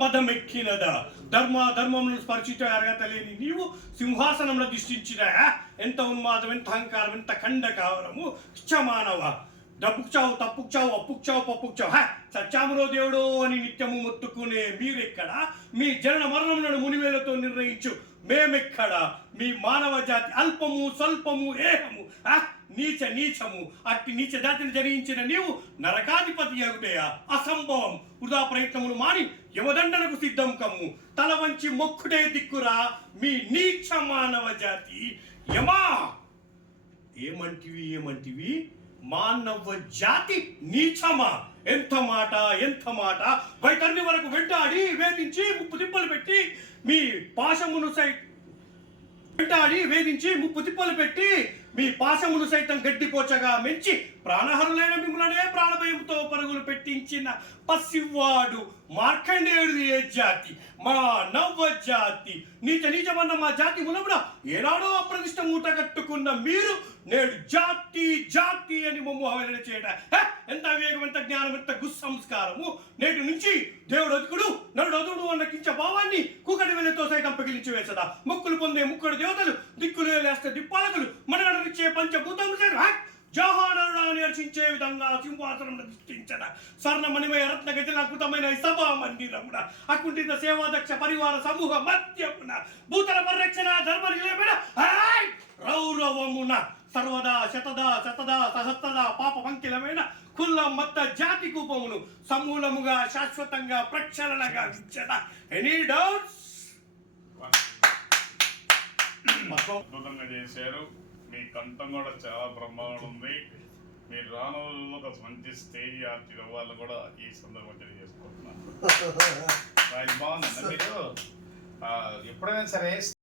మదమెక్కినదా ధర్మములను స్పర్శించ అర్హత లేని నీవు సింహాసనంలో దిష్టించిన ఎంత ఉన్మాదం, ఎంత అహంకారం, ఎంత ఖండకావరము క్షమానవ. డబ్బుకుచావు, తప్పుకుచావు, అప్పుకుచావు, పప్పుకుచావు, సత్యామురో దేవుడో అని నిత్యము మొత్తుకునే మీరెక్కడ? మీ జనన మరణములను మునివేలతో నిర్ణయించు మేమెక్కడ? మీ మానవ జాతి అల్పము, స్వల్పము, ఏహము, నీచము. అట్టి నీచ జాతిని జరించిన నీవు నరకాధిపతి అగుటయా? అసంభవం. వృధా ప్రయత్నములు మాని యమదండనకు సిద్ధం కమ్ము. తల వంచి మొక్కుడే దిక్కురా మీ నీచ మానవ జాతి. యమా ఏమంటివి? మానవ జాతి నీచమా? ఎంత మాట! వైతర్ని వరకు వెంటాడి వేధించి ముప్పు తిప్పలు పెట్టి మీ పాశమును సైతం గడ్డిపోచగా మెంచి ప్రాణహరులైన మిమ్మల్నే ప్రాణభయంతో పరుగులు పెట్టించిన పసివాడు మార్కండేయుడు ఏ జాతి? మా నవ్వ జాతి. నీచమన్న మా జాతి మునమున ఏనాడో అప్రతిష్ట మూట కట్టుకున్న మీరు నేడు జాతి అని మమ్మల్ని చేయట ఎంత వేగం, ఎంత జ్ఞానం, ఎంత గుస్సంస్కారము! నేటి నుంచి దేవుడు అదుకుడు, నరుడు అదుడు అన్న కించ భావాన్ని కూకటి వెలతో సైతం పగిలించి వేసదా. మొక్కులు పొందే ముక్కుడు దేవతలు, దిక్కులు లేస్తే దిప్పాలకులు, మనగడనిచ్చే పంచభూతములు జహానరుడాన్ని హర్షించే విధంగా సింహాసనం దృష్టించడ. స్వర్ణ మణిమయ రత్న గజల అద్భుతమైన సభా మందిరమున అకుంఠిత సేవాదక్ష పరివార సమూహ మధ్యమున భూతల పరిరక్షణ ధర్మ నిలబెడ రౌరవమున సర్వదా శతదా సహస్రదా పాప పంకిలమైన కుల్ల మత్త జాతి కూపమును సమూలముగా శాశ్వతంగా ప్రక్షాళనగా ఇచ్చట. Any doubts? అద్భుతంగా చేశారు. మీ కంఠం కూడా చాలా బ్రహ్మాండం ఉంది. మీరు రానులో ఒక మంచి స్టేజ్ ఆర్టిస్ట్ అవ్వాలని కూడా ఈ సందర్భం తెలియజేసుకుంటున్నాను. బాగుందండి. మీరు ఎప్పుడైనా సరే